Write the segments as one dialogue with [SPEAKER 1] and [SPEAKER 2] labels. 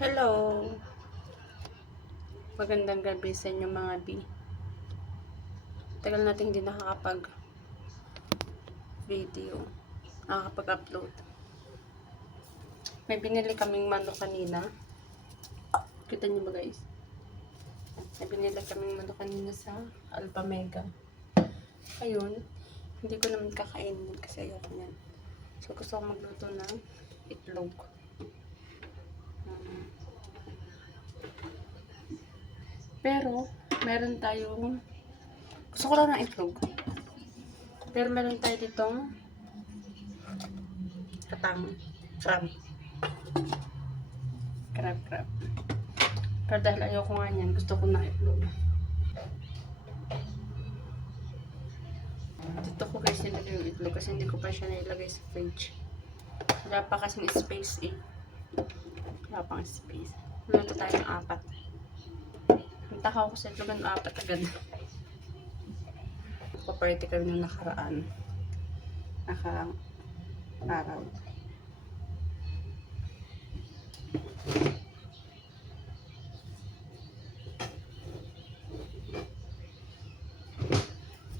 [SPEAKER 1] Hello! Magandang gabi sa inyo mga B. Tagal natin hindi nakakapag video. Nakakapag-upload. May binili kaming manok kanina. Kita niyo ba guys? May binili kaming manok kanina sa Alpha Mega. Ayun. Hindi ko naman kakainin kasi ayoko niyan. So gusto ko magluto ng itlog. Mm. Pero, meron tayong gusto ko lang ng itlog. Pero meron tayo ditong katang crab. Crab, crab. Pero dahil ayoko nga niyan, gusto ko ng itlog. Dito ko guys nilagay yung itlog kasi hindi ko pa siya nailagay sa fridge. Wala pa kasing space eh. Wala pang space. Luto tayo ng apat. Nagtaka ko sa itlog ng apat agad. Paparty kami nung nakaraan. Nakarang araw.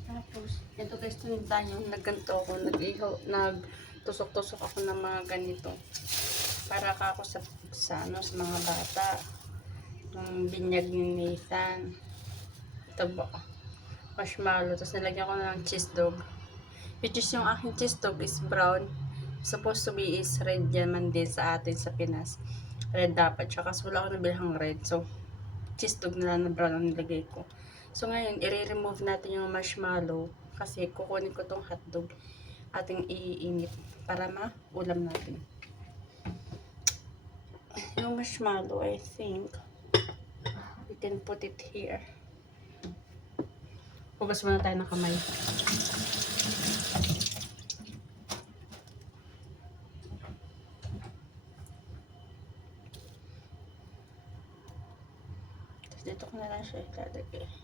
[SPEAKER 1] Tapos, ito guys, tinita nyo, nagganto ako, nag-ihaw, nag-tusok-tusok ako ng mga ganito. Para ka ako sa, sa, ano, sa mga bata. Ng binyag ni Nathan. Ito ba? Marshmallow. Tapos nilagyan ko na ng cheese dog. Which is yung aking cheese dog is brown. Supposed to be is red yan man din sa atin sa Pinas. Red dapat. Tsaka so wala ko nabilhang red. So, cheese dog na lang na brown ang nilagay ko. So ngayon, i-remove natin yung marshmallow kasi kukunin ko tong hotdog ating iinit para ma-ulam natin. Yung marshmallow, I think can put it here. Hugas muna tayo ng kamay. Tapos dito ko na lang siya ilalagay.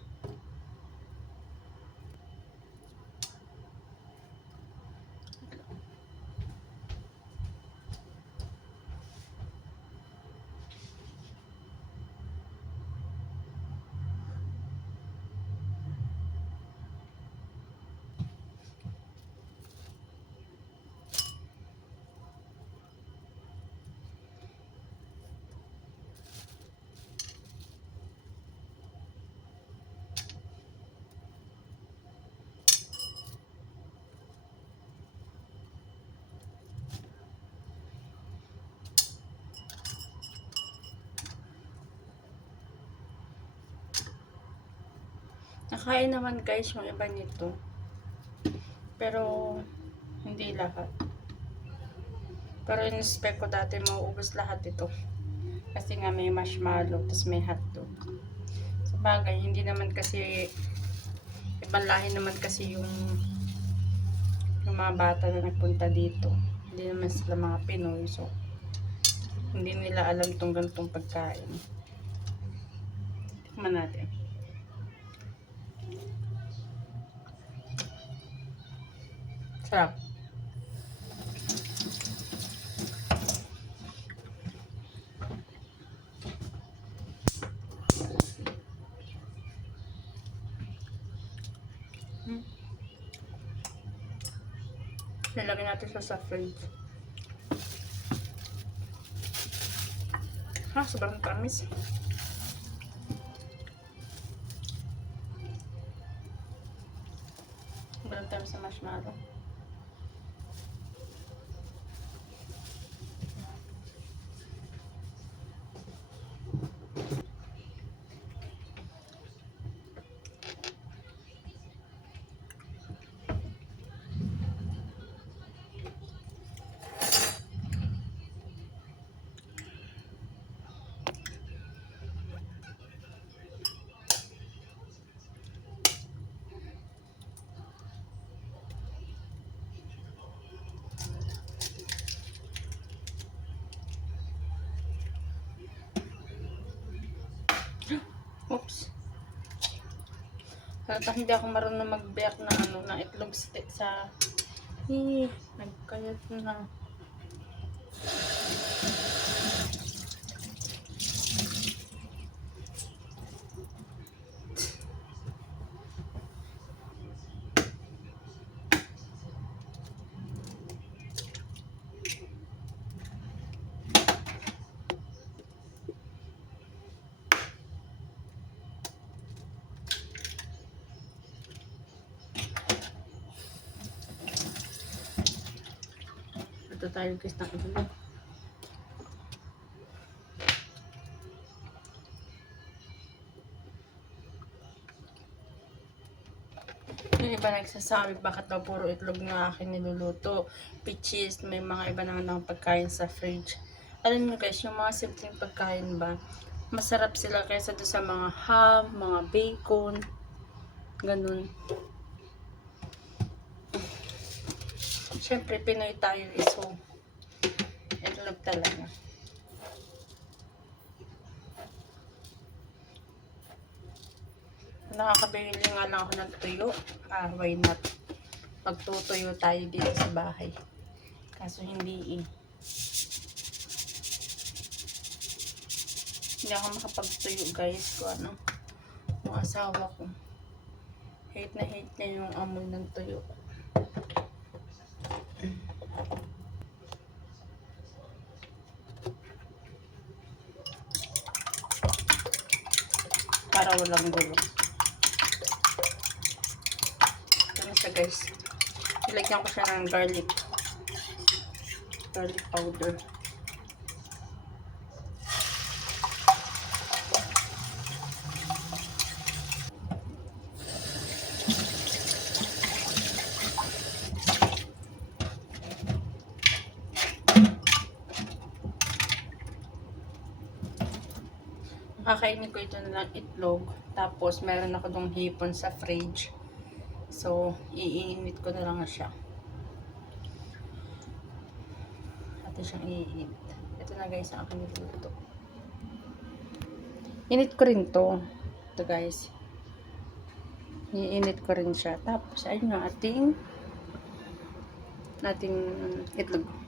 [SPEAKER 1] Nakain naman guys yung iba nito. Pero, hindi lahat. Pero in-expect ko dati mauubos lahat ito. Kasi nga may marshmallow, tapos may hotdog. Sa bagay, hindi naman kasi, ibang lahi naman kasi yung yung mga bata na nagpunta dito. Hindi naman sila mga Pinoy, so hindi nila alam tong ganitong pagkain. Tikman natin. Sarap. Hmm. Lalagyan natin sa fridge. Ha, sobrang tamis. Sobrang tamis sa marshmallow. Halata hindi ako marunong mag-bear na ano, na itlog sa, sa eh, nagkayat na. Luto tayo guys ng itlog. Yung iba nagsasabi bakit daw puro itlog nga akin niluluto. Is may mga iba naman ng pagkain sa fridge. Alam niyo guys, yung mga simpleng pagkain ba, masarap sila kaysa doon sa mga ham, mga bacon, ganun. Siyempre, Pinoy tayo eh, so itlog talaga. Nakakabili nga lang ako ng tuyo. Ah, why not? Magtutuyo tayo dito sa bahay. Kaso hindi eh. Hindi ako makapagtuyo guys ko ano. Yung asawa ko. Hate na hate niya yung amoy ng tuyo. Para walang gulo. Ano siya guys? Ilagyan ko siya ng garlic. Garlic powder. Kakainin ko ito na lang itlog. Tapos, meron ako dong hipon sa fridge. So, iinit ko na lang siya. Ito siyang iinit. Ito na guys ang aking niluluto. Init ko rin to. Ito guys. Iinit ko rin siya. Tapos, ayun yung ating nating itlog.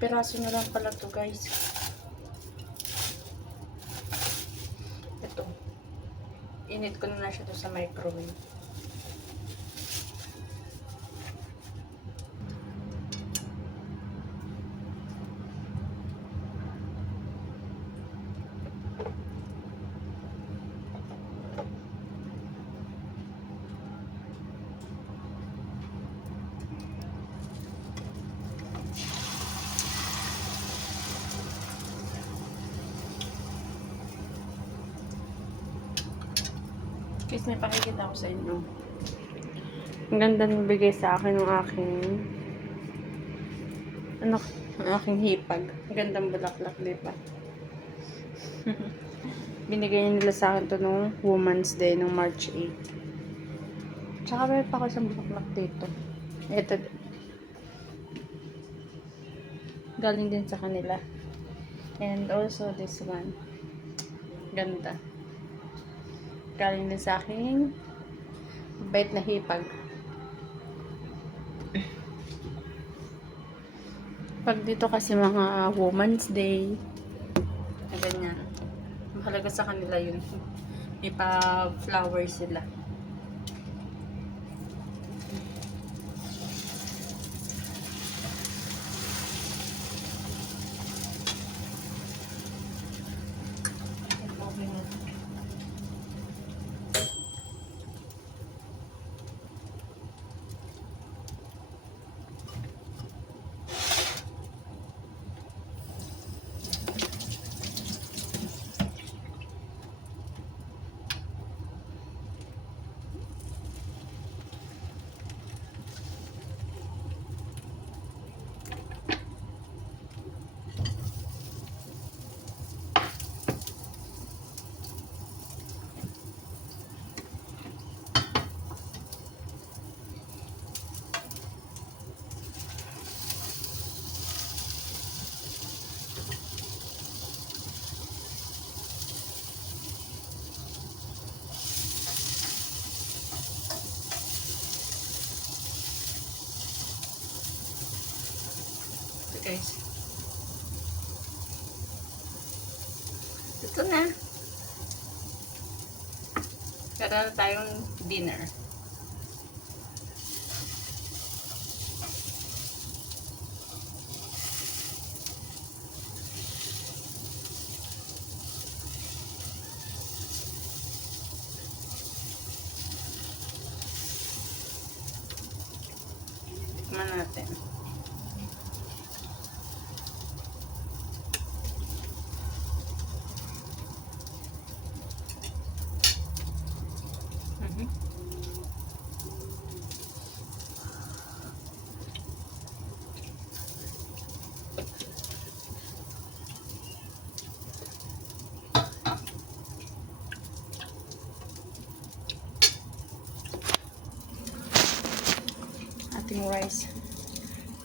[SPEAKER 1] Piraso na lang pala to guys. Ito. Init ko na siya to sa microwave. Guys, may pakikita ko sa inyo. Ang ganda ng bigay sa akin ng aking ano, ang aking hipag. Ang gandang bulaklak, di ba? Binigay nila sa akin to nung Women's Day nung March 8. Tsaka meron pa ako isang bulaklak dito. Ito. Galing din sa kanila. And also this one. Ganda galing din sa aking bait na hipag. Pag dito kasi mga Women's Day, na ganyan. Mahalaga sa kanila yun. May pa-flower sila. Okay na. Ito guys. Ito na. Meron tayong dinner.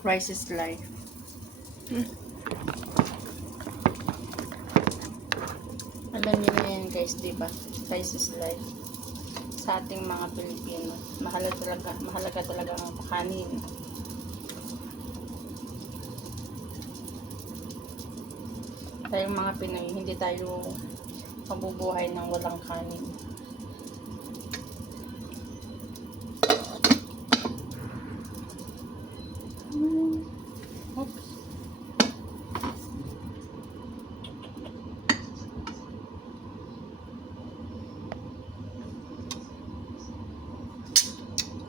[SPEAKER 1] Rice is life. Hmm. Alam niyo na yan guys, di ba? Rice is life. Sa ating mga Pilipino, mahalaga talaga, mahalaga talaga ang kanin. Tayong mga Pinoy, hindi tayo mabubuhay ng walang kanin. Hmm. Oops.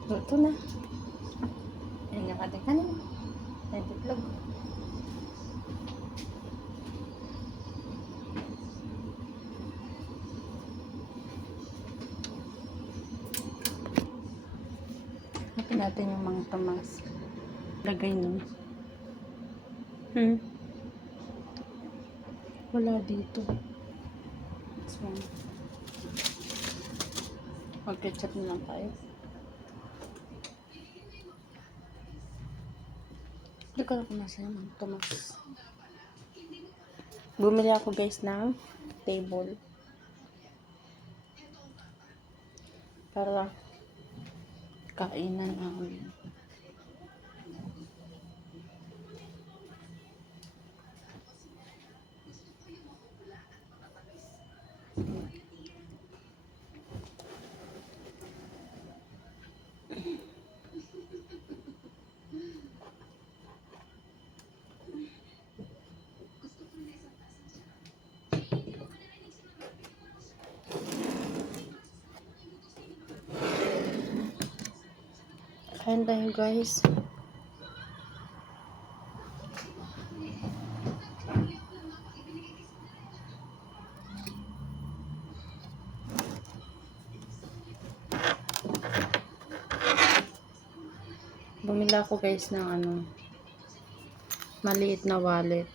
[SPEAKER 1] Luto na. Yan yung ating kanin. Ay, titlog. Hanapin natin yung mga tamas. Lagay nun. Hmm. Wala dito. So, mag-ketchup na lang tayo. Hindi ko alam kung nasa yung mga tamas. Bumili ako guys ng table. Para kainan namin. Kain tayo guys. Bumili ako guys ng ano maliit na wallet.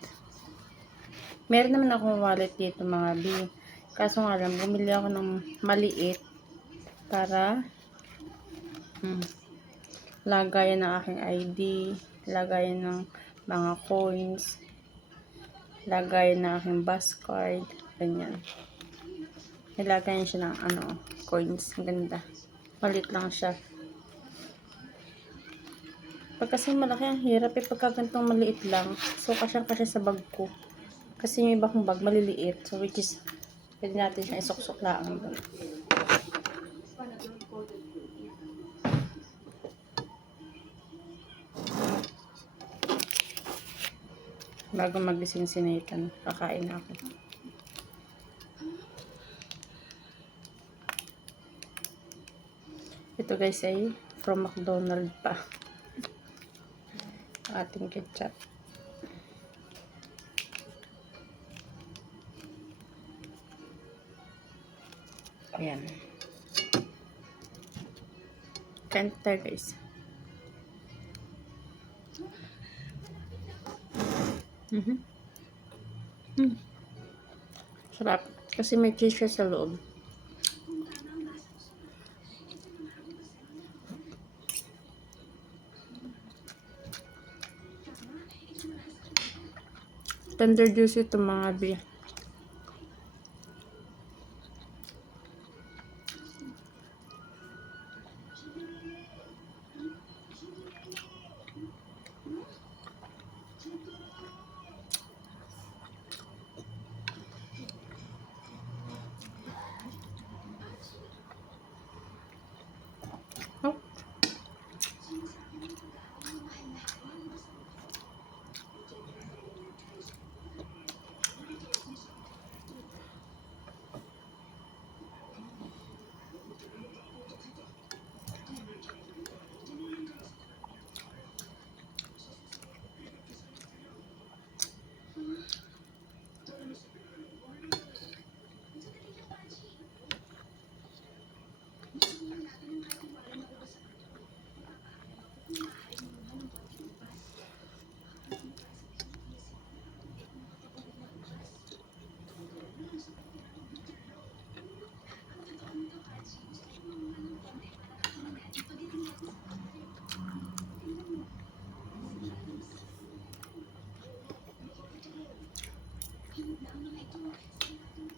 [SPEAKER 1] Meron naman akong wallet dito mga B. Kaso nga lang, bumili ako ng maliit para hmm, lagayan ng aking ID, lagayan ng mga coins, lagayan ng aking bus card, ganyan. Nilagayan siya ng ano, coins. Ang ganda. Malit lang siya. Pag kasi malaki, ang hirap eh. Pagka ganitong maliit lang. So, kasyang kasya sa bag ko. Kasi yung iba kong bag maliliit. So, which is, pwede natin siyang isuksok lang. doon. Bago magising si Nathan, kakain ako. Ito guys ay from McDonald pa. Ating ketchup. Ayan. Kain guys. Mhm. Mm. Sarap. Kasi may cheese siya sa loob. Tender juice ito mga bi.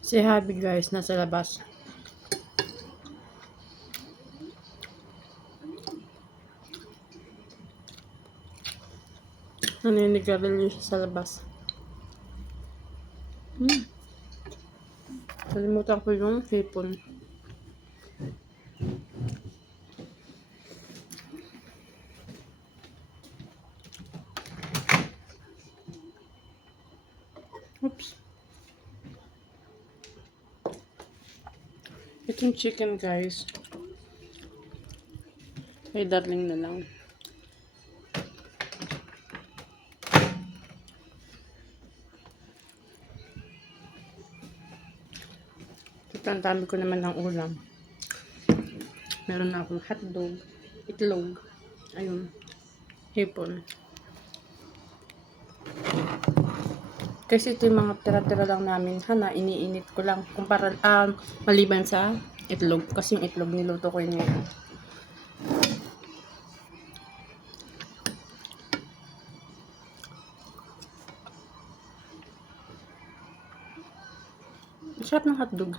[SPEAKER 1] Si Habi guys, nasa labas. Naninigarilyo siya sa labas. Hmm. Kalimutan ko yung hipon. Chicken guys. Kay darling na lang. Ito ang dami ko naman ng ulam. Meron na akong hotdog, itlog, ayun, hipon. Kasi ito yung mga tira-tira lang namin, hana, iniinit ko lang. Kumpara, um, maliban sa itlog. Kasi yung itlog niluto ko yun ngayon. Ang Sarap ng hotdog.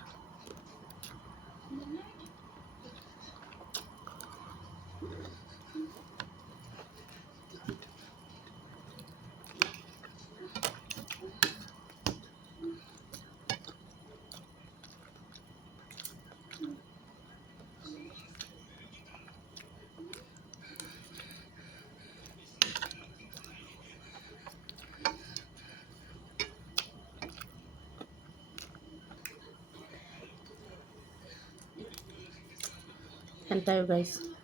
[SPEAKER 1] Tayo guys.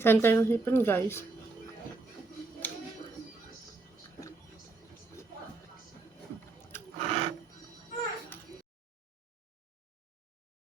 [SPEAKER 1] Kain tayo ng hipon guys.